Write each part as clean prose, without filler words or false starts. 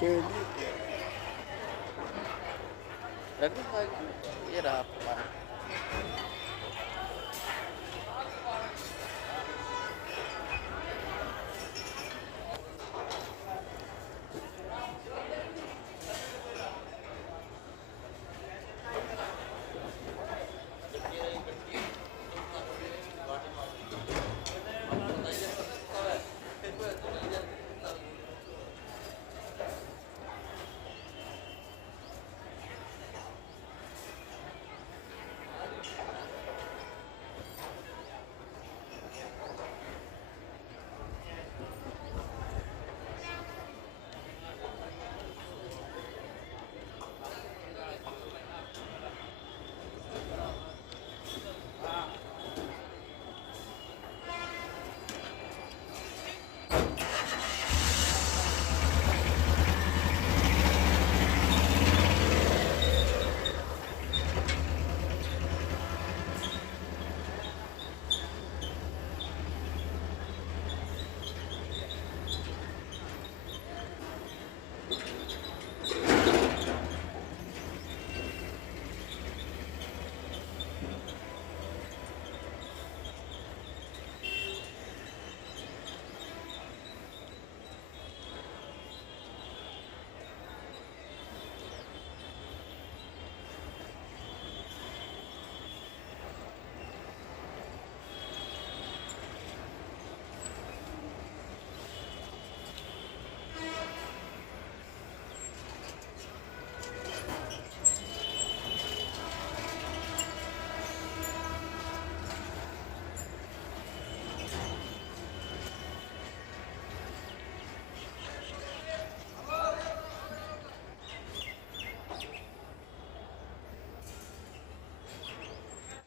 छेद ये रहा आपका पानी।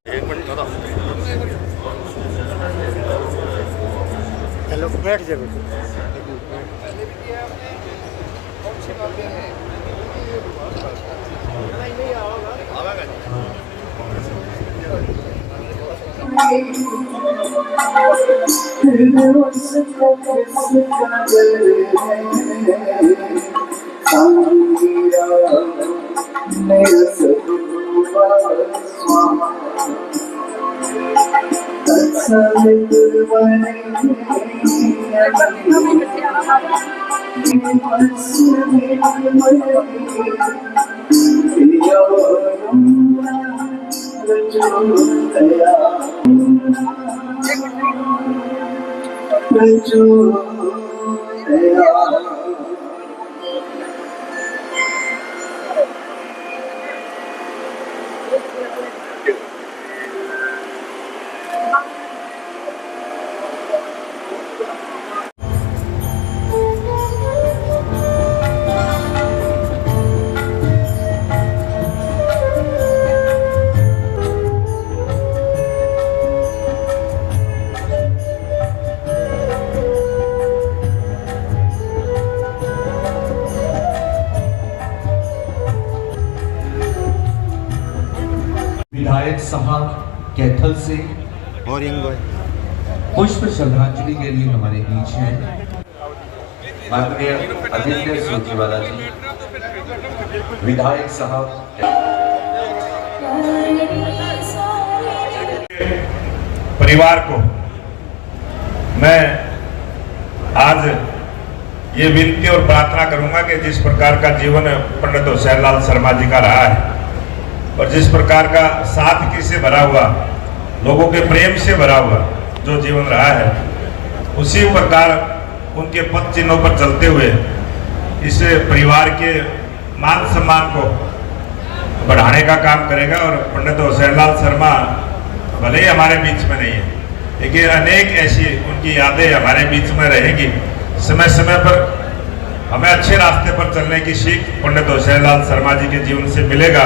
एक मिनट बताओ। चलो बैठ जाओ। विधायक साहब कैथल से और यंग बॉय पुष्प श्रद्धांजलि के लिए हमारे बीच हैं माननीय आदित्य सूरजेवाला जी, विधायक साहब। परिवार को मैं आज ये विनती और प्रार्थना करूंगा कि जिस प्रकार का जीवन पंडित हुसैनलाल शर्मा जी का रहा है और जिस प्रकार का सादगी से भरा हुआ, लोगों के प्रेम से भरा हुआ जो जीवन रहा है, उसी प्रकार उनके पद चिन्हों पर चलते हुए इस परिवार के मान सम्मान को बढ़ाने का काम करेगा। और पंडित हुसैनलाल शर्मा भले ही हमारे बीच में नहीं है, लेकिन अनेक ऐसी उनकी यादें हमारे बीच में रहेंगी। समय समय पर हमें अच्छे रास्ते पर चलने की सीख पंडित हुसैनलाल शर्मा जी के जीवन से मिलेगा।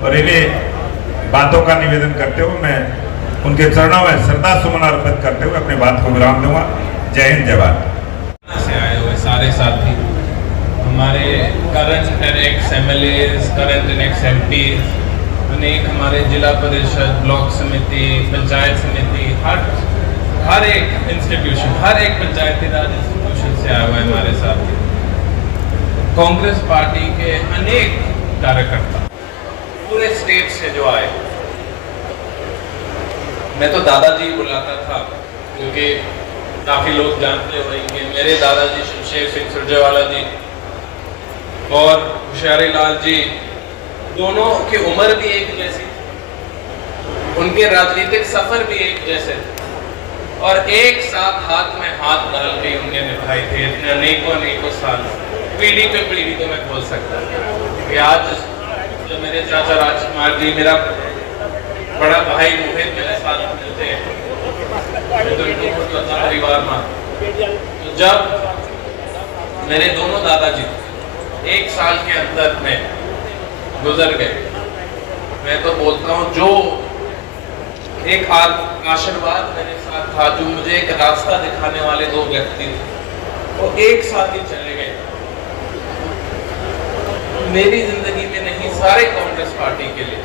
और इन्हीं बातों का निवेदन करते हुए मैं उनके चरणों में श्रद्धा सुमन अर्पित करते हुए अपनी बात को विराम दूंगा। जय हिंद, जय भारत। से आए हुए सारे साथी, हमारे current and x MLAs, current and x MPs, अनेक हमारे जिला परिषद, ब्लॉक समिति, पंचायत समिति, हर एक इंस्टीट्यूशन, हर एक पंचायती राज इंस्टीट्यूशन से आए हुए हमारे साथी। कांग्रेस पार्टी के अनेक कार्यकर्ता पूरे स्टेट से जो आए, मैं तो दादाजी बुलाता था क्योंकि काफी लोग जानते होंगे मेरे दादाजी शमशेर सिंह सुरजेवाला जी और होशियारी लाल जी, दोनों की उम्र भी एक जैसी, उनके राजनीतिक सफर भी एक जैसे और एक साथ हाथ में हाथ डाल के उनके निभाए थे इतने अनेकों साल, पीढ़ी पे पीढ़ी तो मैं बोल सकता कि आज जो मेरे चाचा राजकुमार जी, मेरा बड़ा भाई मोहित मेरे साथ मिलते हैं तो परिवार में, तो जब मेरे दोनों दादाजी 1 साल के अंदर में गुजर गए, मैं तो बोलता हूँ जो एक आशीर्वाद मेरे साथ था, जो मुझे एक रास्ता दिखाने वाले 2 व्यक्ति थे, वो एक साथ ही चले गए। मेरी जिंदगी में नहीं, सारे कांग्रेस पार्टी के लिए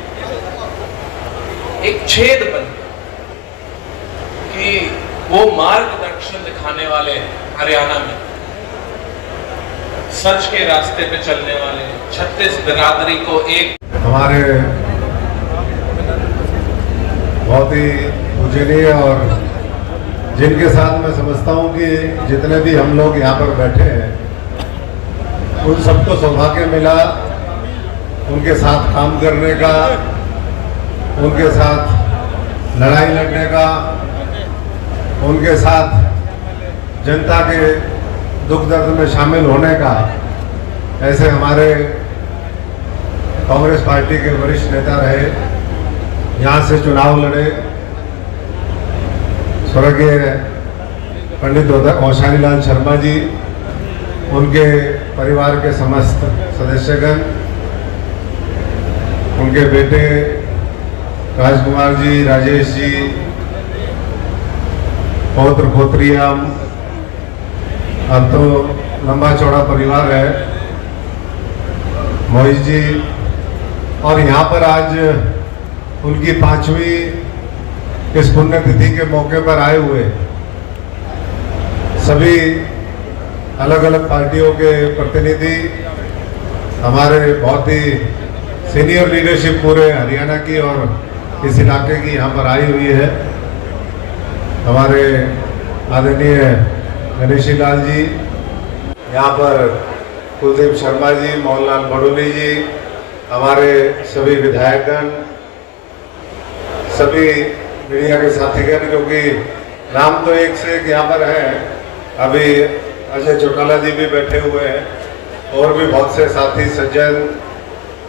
एक छेद बन गया कि वो मार्गदर्शन दिखाने वाले हरियाणा में सच के रास्ते पे चलने वाले 36 बिरादरी को एक, हमारे बहुत ही पूजनीय और जिनके साथ मैं समझता हूँ कि जितने भी हम लोग यहाँ पर बैठे हैं उन सबको सौभाग्य मिला उनके साथ काम करने का, उनके साथ लड़ाई लड़ने का, उनके साथ जनता के दुख दर्द में शामिल होने का। ऐसे हमारे कांग्रेस पार्टी के वरिष्ठ नेता रहे, यहाँ से चुनाव लड़े, स्वर्गीय पंडित होशियारी लाल शर्मा जी, उनके परिवार के समस्त सदस्यगण, उनके बेटे राजकुमार जी, राजेश जी, पौत्र पोत्रियां, अब तो लंबा चौड़ा परिवार है, मोहित जी, और यहाँ पर आज उनकी 5वीं इस पुण्यतिथि के मौके पर आए हुए सभी अलग अलग पार्टियों के प्रतिनिधि, हमारे बहुत ही सीनियर लीडरशिप पूरे हरियाणा की और इस इलाके की यहाँ पर आई हुई है। हमारे आदरणीय गणेशी लाल जी, यहाँ पर कुलदीप शर्मा जी, मोहनलाल बड़ोली जी, हमारे सभी विधायकगण, सभी मीडिया के साथीगण, क्योंकि नाम तो एक से एक यहाँ पर है। अभी अजय चौटाला जी भी बैठे हुए हैं और भी बहुत से साथी सज्जन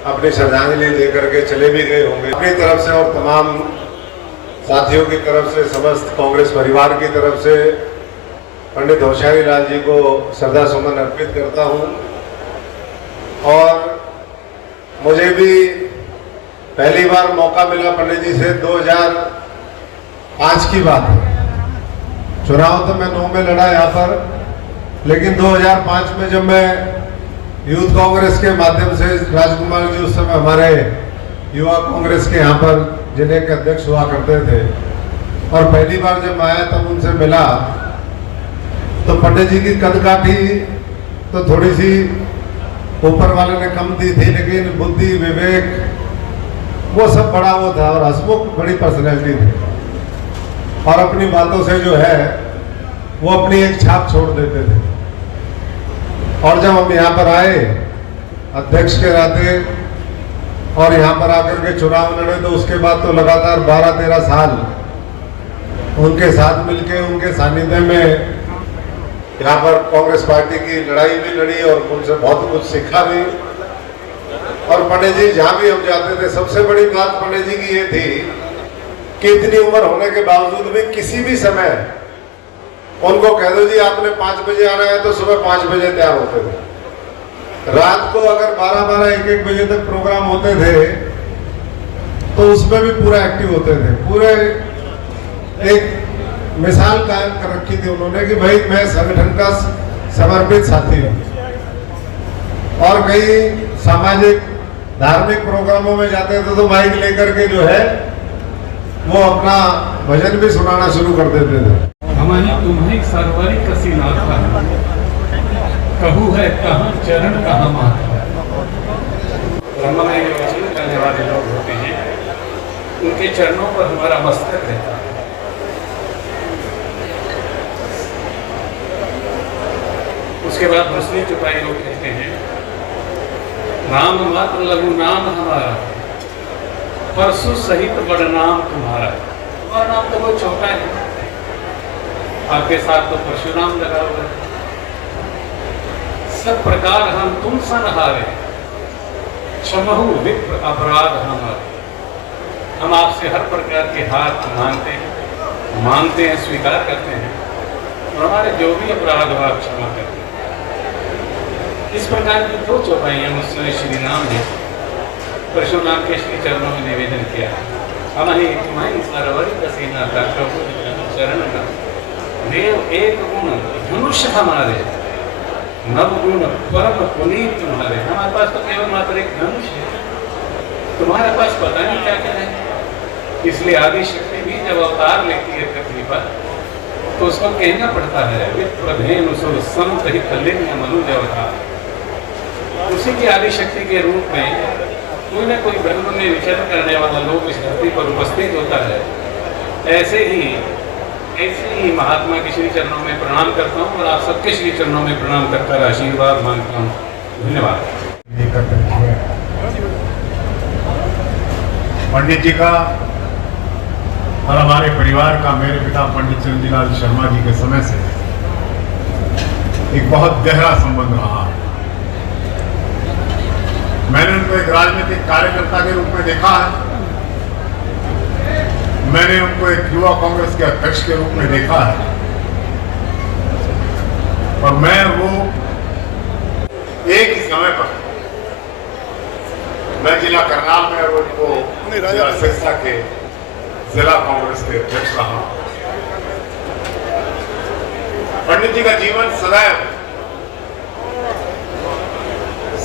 अपनी श्रद्धांजलि देकर के चले भी गए होंगे। अपनी तरफ से और तमाम साथियों की तरफ से, समस्त कांग्रेस परिवार की तरफ से पंडित होशियारी लाल जी को श्रद्धा सुमन अर्पित करता हूँ। और मुझे भी पहली बार मौका मिला पंडित जी से 2005 की बात है। चुनाव तो मैं 9 में लड़ा यहाँ पर, लेकिन 2005 में जब मैं यूथ कांग्रेस के माध्यम से, राजकुमार जी उस समय हमारे युवा कांग्रेस के यहाँ पर जिले के अध्यक्ष हुआ करते थे, और पहली बार जब मैं आया तब उनसे मिला तो पंडित जी की कदकाठी तो थोड़ी सी ऊपर वाले ने कम दी थी, लेकिन बुद्धि, विवेक, वो सब बड़ा वो था और हंसमुख बड़ी पर्सनैलिटी थी और अपनी बातों से जो है वो अपनी एक छाप छोड़ देते थे। और जब हम यहाँ पर आए अध्यक्ष के नाते और यहाँ पर आकर के चुनाव लड़े, तो उसके बाद तो लगातार 12-13 साल उनके साथ मिलके, उनके सानिध्य में यहाँ पर कांग्रेस पार्टी की लड़ाई भी लड़ी और उनसे बहुत कुछ सीखा भी। और पंडित जी जहाँ भी हम जाते थे, सबसे बड़ी बात पंडित जी की ये थी कि इतनी उम्र होने के बावजूद भी किसी भी समय उनको कह दो जी आपने 5 बजे आना है तो सुबह 5 बजे तैयार होते थे। रात को अगर 12-12, 1-1 बजे तक प्रोग्राम होते थे तो उसमें भी पूरा एक्टिव होते थे। पूरे एक मिसाल कायम कर रखी थी उन्होंने कि भाई मैं संगठन का समर्पित साथी हूँ। और कई सामाजिक धार्मिक प्रोग्रामों में जाते थे तो माइक लेकर के जो है वो अपना भजन भी सुनाना शुरू कर देते थे। हमारी तुम्हारी सर्वरी कसी नाथा कहू है कहाँ चरण कहाँ माथा। ब्रह्म में जो वसूल करने वाले लोग होते हैं उनके चरणों पर हमारा मस्तक रहता है। उसके बाद दूसरी चुपाई लोग कहते हैं नाम मात्र लघु नाम हमारा, परसु सहित बड़ नाम तुम्हारा। तुम्हारा नाम तो बहुत छोटा है, आपके साथ तो परशुराम लगा हुआ है। सब प्रकार हम तुम सन हारे, क्षमहु विप्र अपराध हमारे। हम आपसे हर प्रकार के हाथ मानते हैं, स्वीकार करते हैं, और हमारे जो भी अपराध हो आप क्षमा करते हैं। इस प्रकार की दो चौपाइयाँ मुझसे श्री राम ने परशुराम के श्री चरणों में निवेदन किया। हमारी तुम्हारी सरवरी कसीना था प्रभु चरण का, देव एक गुण धनुष हमारे, नव गुण परम पुनीत तुम्हारे। हमारे पास तो केवल मात्र एक धनुष है, तुम्हारे पास पता नहीं क्या क्या है। इसलिए आदि शक्ति भी जब अवतार लेती है पृथ्वी पर तो उसको कहना पड़ता है विप्रधेनु सुर संत ही कलिंग मनुज अवतार। उसी की आदि शक्ति के रूप में कोई ना कोई ब्रह्म में विचरण करने वाला लोग इस धरती पर उपस्थित होता है। ऐसे ही महात्मा के श्री चरणों में प्रणाम करता हूँ और आप सबके श्री चरणों में प्रणाम करकर आशीर्वाद मांगता हूँ। धन्यवाद। पंडित जी का और हमारे परिवार का मेरे पिता पंडित चंद्रलाल शर्मा जी के समय से एक बहुत गहरा संबंध रहा है। मैंने उनको एक राजनीतिक कार्यकर्ता के रूप में देखा है, मैंने उनको एक युवा कांग्रेस के अध्यक्ष के रूप में देखा है, और मैं वो एक ही समय पर मैं जिला करनाल में और उनको जिला सिरसा के जिला कांग्रेस के अध्यक्ष रहा। पंडित जी का जीवन सदैव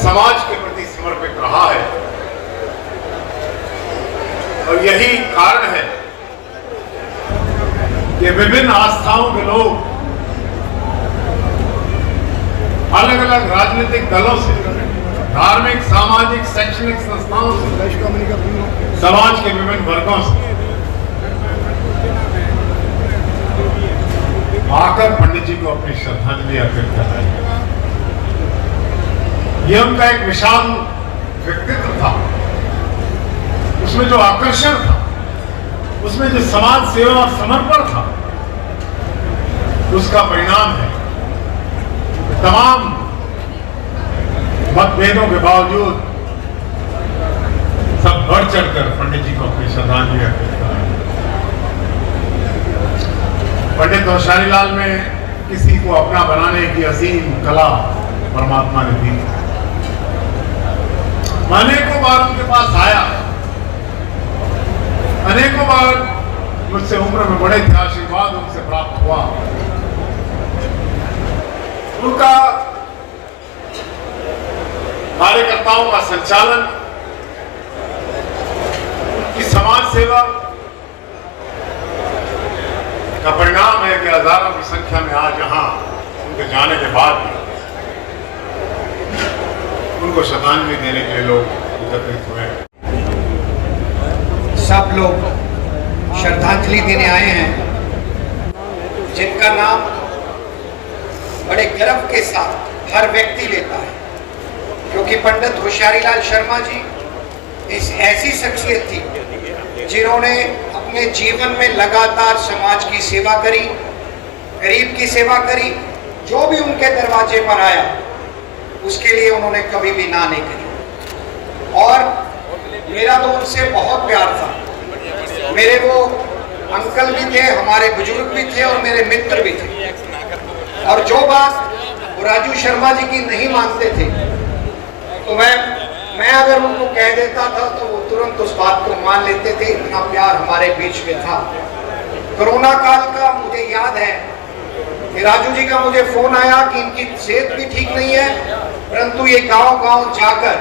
समाज के प्रति समर्पित रहा है, और यही कारण है कि विभिन्न आस्थाओं के लोग अलग अलग राजनीतिक दलों से, धार्मिक, सामाजिक, शैक्षणिक संस्थाओं से, समाज के विभिन्न वर्गों से आकर पंडित जी को अपनी श्रद्धांजलि अर्पित कर रहे हैं। यह उनका एक विशाल व्यक्तित्व था, उसमें जो आकर्षण था, उसमें जो समाज सेवा और समर्पण था, उसका परिणाम है तमाम मतभेदों के बावजूद सब बढ़ चढ़कर पंडित जी को अपनी श्रद्धांजलि अर्पित कर रहे हैं। पंडित होशियारी लाल में किसी को अपना बनाने की असीम कला परमात्मा ने दी। अनेकों बार उनके पास आया, अनेकों बार मुझसे उम्र में बड़े थे, आशीर्वाद उनसे प्राप्त हुआ। उनका कार्यकर्ताओं का संचालन, उनकी समाज सेवा का परिणाम है कि हजारों की संख्या में आज यहां उनके जाने के बाद भी उनको श्रद्धांजलि देने के लिए लोग एकत्रित हुए। सब लोग श्रद्धांजलि देने आए हैं, जिनका नाम बड़े गर्व के साथ हर व्यक्ति लेता है, क्योंकि पंडित होशियारी लाल शर्मा जी इस ऐसी शख्सियत थी जिन्होंने अपने जीवन में लगातार समाज की सेवा करी, गरीब की सेवा करी। जो भी उनके दरवाजे पर आया उसके लिए उन्होंने कभी भी ना नहीं करी, और मेरा तो उनसे बहुत प्यार था। मेरे वो अंकल भी थे, हमारे बुजुर्ग भी थे और मेरे मित्र भी थे, और जो बात वो राजू शर्मा जी की नहीं मानते थे तो मैं अगर उनको कह देता था तो वो तुरंत उस बात को मान लेते थे। इतना प्यार हमारे बीच में था। कोरोना काल का मुझे याद है कि राजू जी का मुझे फोन आया कि इनकी सेहत भी ठीक नहीं है, परंतु ये गांव-गांव जाकर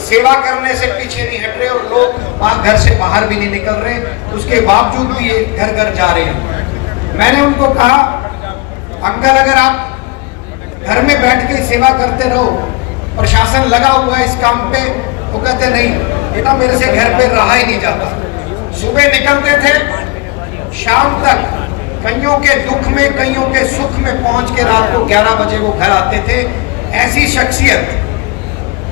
सेवा करने से पीछे नहीं हट रहे, और लोग घर से बाहर भी नहीं निकल रहे, उसके बावजूद भी ये घर घर जा रहे हैं। मैंने उनको कहा, अंकल अगर आप घर में बैठ के सेवा करते रहो, प्रशासन लगा हुआ है इस काम पे, वो कहते नहीं बेटा मेरे से घर पे रहा ही नहीं जाता। सुबह निकलते थे, शाम तक कईयों के दुख में कईयों के सुख में पहुंच के रात को 11 बजे वो घर आते थे। ऐसी शख्सियत,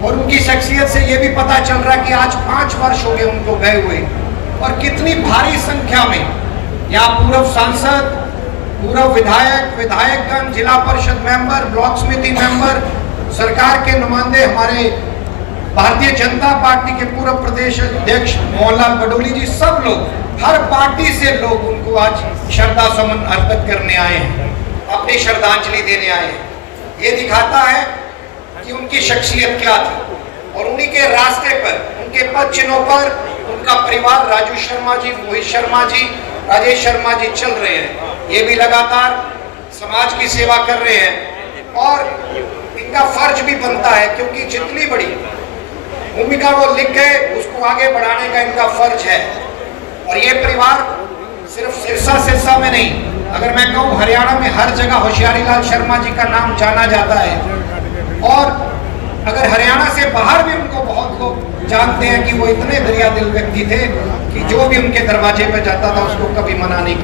और उनकी शख्सियत से ये भी पता चल रहा कि आज 5 वर्ष हो गए उनको गए हुए, और कितनी भारी संख्या में यहाँ पूर्व सांसद, पूर्व विधायक, विधायकगण, जिला परिषद मेंबर, ब्लॉक समिति मेंबर, सरकार के नुमाइंदे, हमारे भारतीय जनता पार्टी के पूर्व प्रदेश अध्यक्ष मोहनलाल बडोली जी, सब लोग, हर पार्टी से लोग उनको आज श्रद्धा सुमन अर्पित करने आए हैं, अपनी श्रद्धांजलि देने आए हैं। ये दिखाता है कि उनकी शख्सियत क्या थी, और उन्हीं के रास्ते पर, उनके पद चिन्हों पर उनका परिवार, राजू शर्मा जी, मोहित शर्मा जी, राजेश शर्मा जी चल रहे हैं। ये भी लगातार समाज की सेवा कर रहे हैं, और इनका फर्ज भी बनता है, क्योंकि जितनी बड़ी भूमिका वो लिख गए उसको आगे बढ़ाने का इनका फर्ज है। और ये परिवार सिर्फ सिरसा में नहीं, अगर मैं कहूँ हरियाणा में हर जगह होशियारी लाल शर्मा जी का नाम जाना जाता है, और अगर हरियाणा से बाहर भी उनको बहुत लोग जानते हैं कि वो इतने दरिया दिल व्यक्ति थे कि जो भी उनके दरवाजे पर जाता था उसको कभी मना नहीं कर